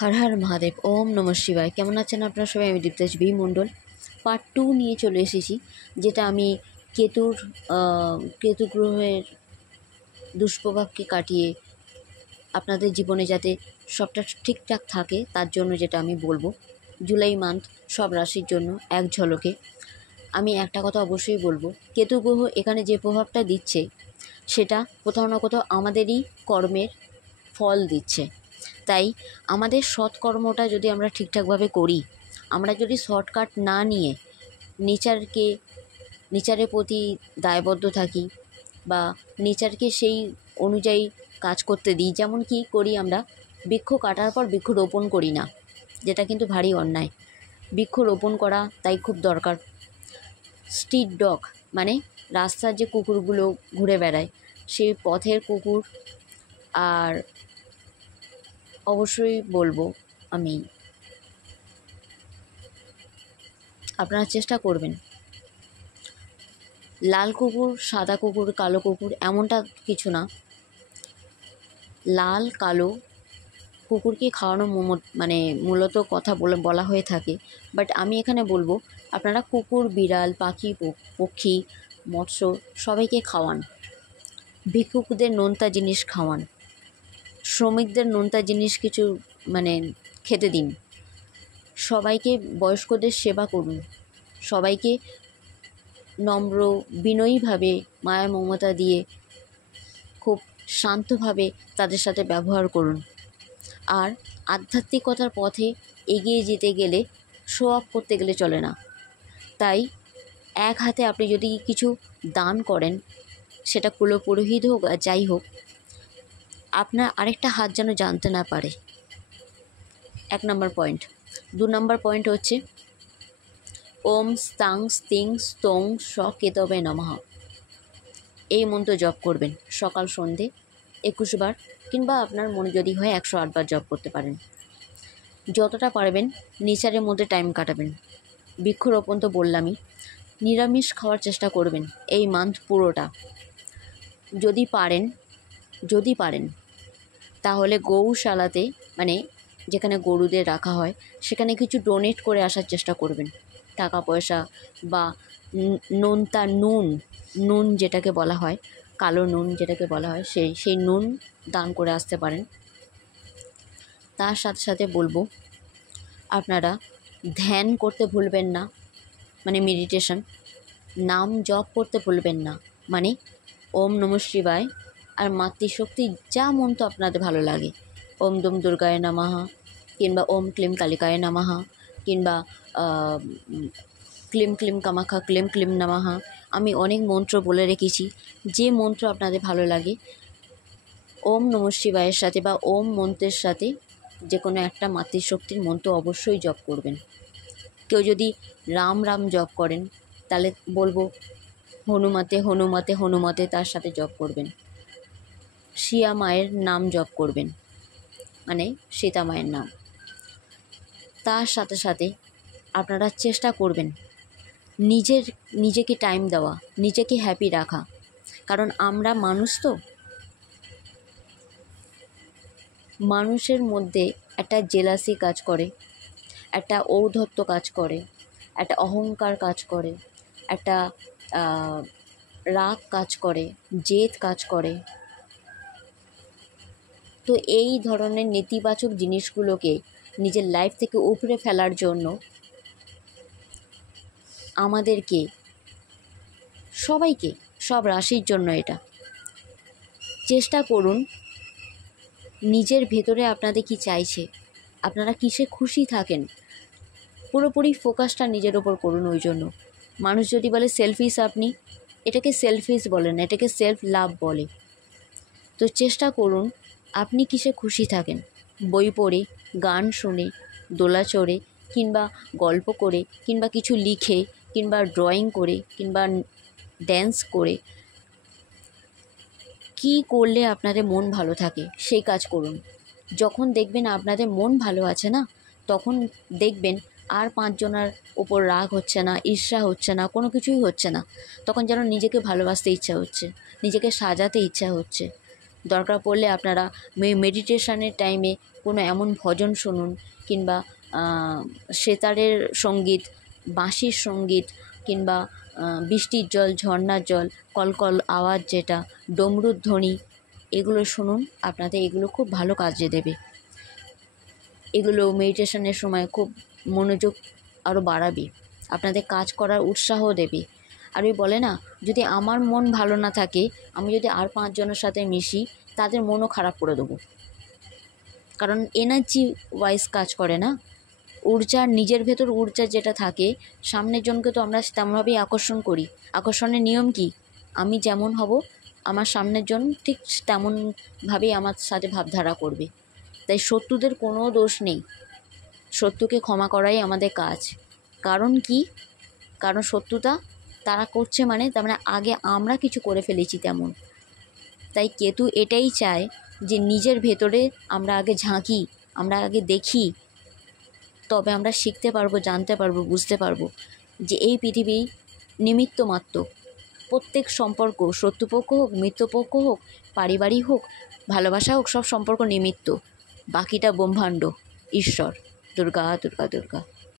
হর হর মহাদেব। ওম নমঃ শিবায়। কেমন আছেন আপনারা সবাই? আমি দীপ্তেশ বি মণ্ডল পার্ট 2 নিয়ে চলে এসেছি, যেটা আমি কেতু গ্রহের দুষ্প্রভাবকে কাটিয়ে আপনাদের জীবনে যাতে সবটা ঠিকঠাক থাকে তার জন্য যেটা আমি বলবো। জুলাই মান্থ সব রাশির জন্য এক ঝলকে আমি একটা কথা অবশ্যই বলবো। কেতু গ্রহ এখানে যে প্রভাবটা দিচ্ছে সেটা কোথাও না কোথাও আমাদেরই কর্মের ফল দিচ্ছে। তাই আমাদের সৎকর্মটা যদি আমরা ঠিকঠাকভাবে করি, আমরা যদি শর্টকাট না নিয়ে নেচারের প্রতি দায়বদ্ধ থাকি বা নেচারকে সেই অনুযায়ী কাজ করতে দিই, যেমন কি করি আমরা বৃক্ষ কাটার পর বৃক্ষ রোপণ করি না, যেটা কিন্তু ভারী অন্যায়। বৃক্ষ রোপণ করা তাই খুব দরকার। স্ট্রিট ডগ মানে রাস্তার যে কুকুরগুলো ঘুরে বেড়ায়, সেই পথের কুকুর। আর অবশ্যই বলবো আমি, আপনারা চেষ্টা করবেন লাল কুকুর, সাদা কুকুর, কালো কুকুর এমনটা কিছু না, লাল কালো কুকুরকে খাওয়ানো মূলত কথা বলা হয়ে থাকে। বাট আমি এখানে বলবো আপনারা কুকুর, বিড়াল, পাখি, পক্ষী, মৎস্য সবাইকে খাওয়ান। ভিক্ষুকদের নোনতা জিনিস খাওয়ান, শ্রমিকদের নোনতা জিনিস কিছু খেতে দিন। সবাইকে, বয়স্কদের সেবা করুন। সবাইকে নম্র বিনয়ীভাবে মায়া মমতা দিয়ে খুব শান্তভাবে তাদের সাথে ব্যবহার করুন। আর আধ্যাত্মিকতার পথে এগিয়ে যেতে গেলে শো অফ করতে গেলে চলে না। তাই এক হাতে আপনি যদি কিছু দান করেন, সেটা কুলপুরোহিত হোক আর যাই হোক, আপনার আরেকটা হাত যেন জানতে না পারে। 1 নম্বর পয়েন্ট। 2 নম্বর পয়েন্ট হচ্ছে ওম স্তাং স্তিং স্তং স কেতবে নমঃ। এই মন্ত্র জপ করবেন সকাল সন্ধে 21 বার, কিংবা আপনার মনে যদি হয় 108 বার জপ করতে পারেন। যতটা পারবেন নেচারের মধ্যে টাইম কাটাবেন। বৃক্ষরোপণ তো বললামই। নিরামিষ খাওয়ার চেষ্টা করবেন এই মান্থ পুরোটা। যদি পারেন তাহলে গৌশালাতে, যেখানে গরুদের রাখা হয়, সেখানে কিছু ডোনেট করে আসার চেষ্টা করবেন। টাকা পয়সা বা নোনতা নুন যেটাকে বলা হয়, কালো নুন যেটাকে বলা হয়, সেই নুন দান করে আসতে পারেন। তার সাথে সাথে বলবো আপনারা ধ্যান করতে ভুলবেন না, মেডিটেশন। নাম জপ করতে ভুলবেন না, ওম নমঃ শিবায়। আর মাতৃশক্তি যা মন্ত্র আপনাদের ভালো লাগে, ওম দুম দুর্গায় নমঃ, কিংবা ওম ক্লিম কালিকায় নমঃ, কিংবা claim claim Kamakhya claim claim নমঃ। আমি অনেক মন্ত্র বলে রেখেছি, যে মন্ত্র আপনাদের ভালো লাগে ওম নমঃ শিবায়ের সাথে বা ওম মন্ত্রের সাথে যে কোনো একটা মাতৃশক্তির মন্ত্র অবশ্যই জপ করবেন। কেউ যদি রাম রাম জপ করেন তাহলে বলবো হনুমতে হনুমতে হনুমতে তার সাথে জপ করবেন। শিয়া মায়ের নাম জপ করবেন, সীতা মায়ের নাম। তার সাথে সাথে আপনারা চেষ্টা করবেন নিজেকে টাইম দেওয়া, নিজেকে হ্যাপি রাখা। কারণ আমরা মানুষ তো, মানুষের মধ্যে একটা জেলাসি কাজ করে, একটা ঔদ্ধত্য কাজ করে, একটা অহংকার কাজ করে, একটা রাগ কাজ করে, জেদ কাজ করে। তো এই ধরনের নেতিবাচক জিনিসগুলোকে নিজের লাইফ থেকে উপড়ে ফেলার জন্য আমাদেরকে সবাইকে, সব রাশির জন্য এটা চেষ্টা করুন নিজের ভেতরে আপনাদের কি চাইছে, আপনারা কিসে খুশি থাকেন, পুরোপুরি ফোকাসটা নিজের ওপর করুন। ওই জন্য মানুষ যদি বলে সেলফিশ, আপনি এটাকে সেলফিশ বলেন না, এটাকে সেলফ লাভ বলে। তো চেষ্টা করুন আপনি কিসে খুশি থাকেন। বই পড়ে, গান শুনে, দোলা চড়ে, কিংবা গল্প করে, কিংবা কিছু লিখে, কিংবা ড্রয়িং করে, কিংবা ড্যান্স করে, কি করলে আপনাদের মন ভালো থাকে সেই কাজ করুন। যখন দেখবেন আপনাদের মন ভালো আছে না, তখন দেখবেন আর 5 জনের ওপর রাগ হচ্ছে না, ঈর্ষা হচ্ছে না, কোনো কিছুই হচ্ছে না। তখন যেন নিজেকে ভালোবাসতে ইচ্ছা হচ্ছে, নিজেকে সাজাতে ইচ্ছা হচ্ছে। দরকার পড়লে আপনারা মেডিটেশনের টাইমে কোনো এমন ভজন শুনুন, কিংবা সেতারের সঙ্গীত, বাঁশির সঙ্গীত, কিংবা বৃষ্টির জল, ঝর্নার জল, কলকল আওয়াজ যেটা, ডমরুর ধ্বনি, এগুলো শুনুন। আপনাদের এগুলো খুব ভালো কাজে দেবে। এগুলো মেডিটেশনের সময় খুব মনোযোগ আরও বাড়াবে, আপনাদের কাজ করার উৎসাহ দেবে। আর ওই বলে না, যদি আমার মন ভালো না থাকে, আমি যদি আর 5 জনের সাথে মিশি, তাদের মনও খারাপ করে দেবো। কারণ এনার্জি ওয়াইজ কাজ করে না, ঊর্জা, নিজের ভেতর ঊর্জা যেটা থাকে, সামনের জনকে তো আমরা তেমনভাবেই আকর্ষণ করি। আকর্ষণের নিয়ম কি? আমি যেমন হব, আমার সামনের জন ঠিক তেমনভাবেই আমার সাথে ভাবধারা করবে। তাই শত্রুদের কোনো দোষ নেই, শত্রুকে ক্ষমা করাই আমাদের কাজ। কারণ কি? কারণ শত্রুতা তারা করছে, তার মানে আগে আমরা কিছু করে ফেলেছি তেমন। তাই কেতু এটাই চায় যে নিজের ভেতরে আমরা আগে ঝাঁকি, আমরা আগে দেখি, তবে আমরা শিখতে পারবো, জানতে পারবো, বুঝতে পারবো যে এই পৃথিবী নিমিত্ত মাত্র। প্রত্যেক সম্পর্ক, শত্রুপক্ষ হোক, মিত্রপক্ষ হোক, পারিবারিক হোক, ভালোবাসা হোক, সব সম্পর্ক নিমিত্ত, বাকিটা ব্রহ্মাণ্ড, ঈশ্বর। দুর্গা দুর্গা দুর্গা।